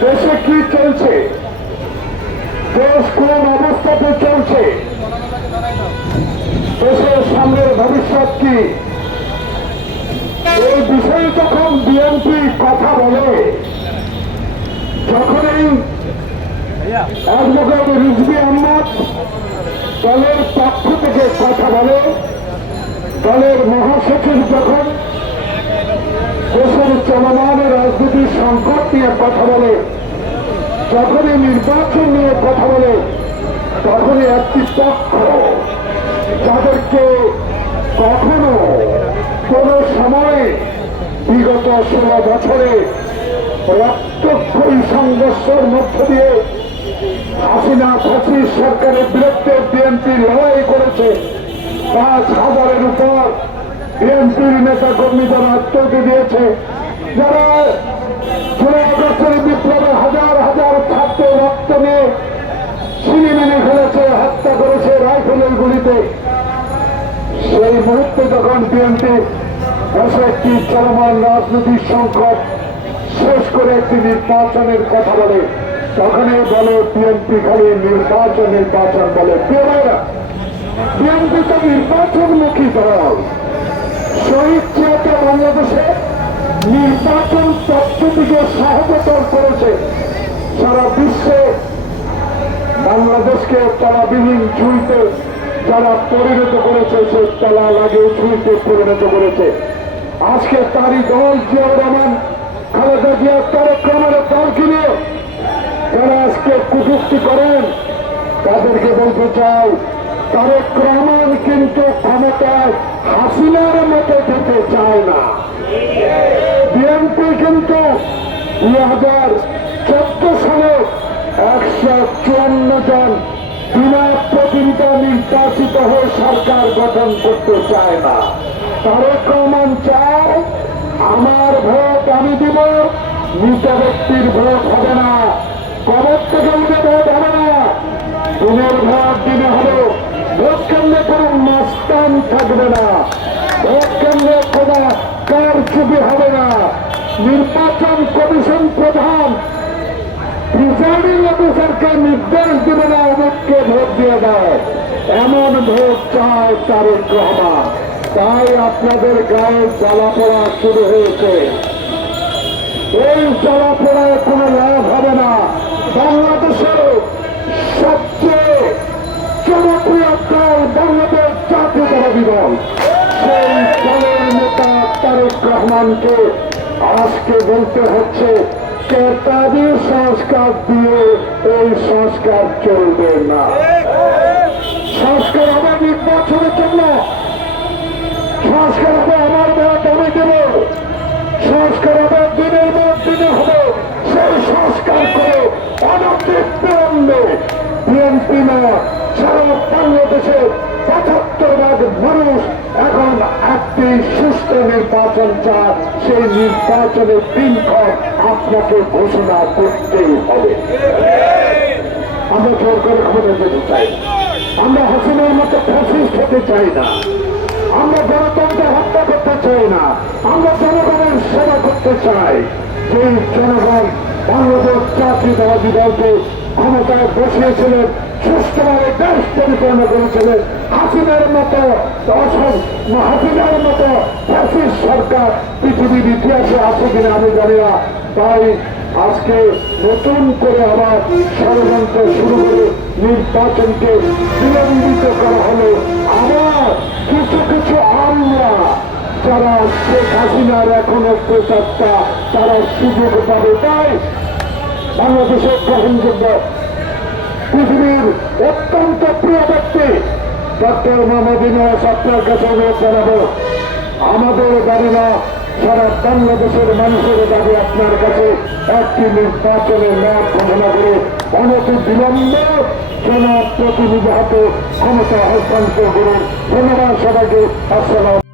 দেশে কি চলছে? দেশ কোন অবস্থাতে চলছে? দেশের সামনের ভবিষ্যৎ কি? এই বিষয়ে যখন বিএনপি কথা বলে, যখনই অ্যাডভোকেট রিজবি আহমদ দলের পক্ষ থেকে কথা বলে, দলের মহাসচিব যখন দেশের চলমান রাজনীতির সংকট নিয়ে কথা বলে, যখনই নির্বাচন নিয়ে কথা বলে, তখনই একটি পক্ষ যাদেরকে কখনো কোন সময়ে বিগত ষোলো বছরে রক্তক্ষয়ী সংঘর্ষের মধ্য দিয়ে হাসিনা ফাঁসির সরকারের বিরুদ্ধে বিএনপি লড়াই করেছে, পাঁচ হাজারের উপর বিএনপির নেতা কর্মী যারা আত্মহত্যা দিয়েছে, যারা জুলাই হাজার হাজার ছাত্র রক্ত নিয়ে ছিনি মেনে ফেলেছে নির্বাচনের কথা বলে, তখনই বলে বিএনপি খালি নির্বাচন নির্বাচন বলে। বিএনপি তো নির্বাচনমুখী দল। শহীদ জিয়াকে বাংলাদেশে নির্বাচন পদ্ধতিকে সহজতর করেছে, সারা বিশ্বে বাংলাদেশকে তলাবিহীন ঝুঁইতে যারা পরিণত করেছে সে তলা লাগে ঝুঁইতে পরিণত করেছে। আজকে তারই দল জিয়াউর রহমান, খালেদা জিয়া তারেক রহমানের দলকে নিয়ে যারা আজকে কুটুক্তি করেন, তাদেরকে বলতে চাই, তারেক রহমান কিন্তু ক্ষমতায় হাসিনার মতো যেতে চায় না। বিএনপি কিন্তু দুই হাজার চোদ্দ সালে একশো চুয়ান্ন জন বিনা প্রতিনিধি নির্বাচিত হয়ে সরকার গঠন করতে চায় না। তারেক রহমান চায় আমার ভোট আমি দিব, মৃত ব্যক্তির ভোট হবে না। কবর থেকে উঠে ভোট হবে না। দিনের ভোট দিনে হবে ভোট কেন্দ্রে কোনো মাস্তান থাকবে না। ভোট কেন্দ্রে কোনো কার ছবি হবে না। নির্বাচন কমিশন প্রধান প্রিসাইডিং অফিসারকে নির্দেশ দেবে না, অমুককে ভোট দিয়ে দেয় এমন ভোট চায় তারেক রহমান। তাই আপনাদের গায়ে জ্বালাপোড়া শুরু হয়েছে। এই জ্বালাপোড়ায় কোনো লাভ হবে না। বাংলাদেশের সবচেয়ে জনপ্রিয় দল বাংলাদেশ জাতীয়তাবাদী দল। সেই তারেক রহমানকে আজকে বলতে হচ্ছে, কেতাবি সংস্কার দিয়ে এই সংস্কার চলবে না। সংস্কার হবে নির্বাচনের জন্য, সংস্কার হবে আমার ভোট আমি দেব, সংস্কার হবে দিনের পর দিনে হবে, সেই সংস্কার করে অনধিক বিলম্বে বিএনপি না, সারা বাংলাদেশের পঁচাত্তর ভাগ মানুষ এখন একটি সুস্থ নির্বাচন চান, সেই নির্বাচনের দিনক্ষণ আপনাকে ঘোষণা করতেই হবে। আমরা সরকারের ক্ষমতা যেতে চাই। আমরা হাসিনার মতো ফ্যাসিস্ট হতে চাই না। আমরা গণতন্ত্র হত্যা করতে চাই না। আমরা জনগণের সেবা করতে চাই। যে জনগণ বাংলাদেশ জাতীয়তাবাদী দলকে ক্ষমতায় বসিয়েছিলেন সুষ্ঠুভাবে দেশ পরিচালনা করেছিলেন হাসিনার মতো, অসম হাসিনার মতো ফ্যাসিস্ট সরকার পৃথিবীর ইতিহাসে আছে কিনা আমি জানি না। তাই আজকে নতুন করে আবার ষড়যন্ত্র শুরু করে নির্বাচনকে বিলম্বিত করা হলো। আবার কিছু কিছু আমরা যারা শেখ হাসিনার এখনও প্রচারটা তারা সুযোগ পাবে তাই বাংলাদেশের গ্রহণযোগ্য পৃথিবীর অত্যন্ত প্রিয় ব্যক্তি, ডক্টর মোহাম্মদ ইনাস আপনার কাছে অনুরোধ জানাব, আমাদের দাবি না, সারা বাংলাদেশের মানুষের দাবি আপনার কাছে একটি নির্বাচনের ম্যাপ ঘোষণা করে অনতি বিলম্বে জনপ্রতিনিধি হাতে ক্ষমতা হস্তান্তর করুন। ধন্যবাদ সবাইকে, আসসালাম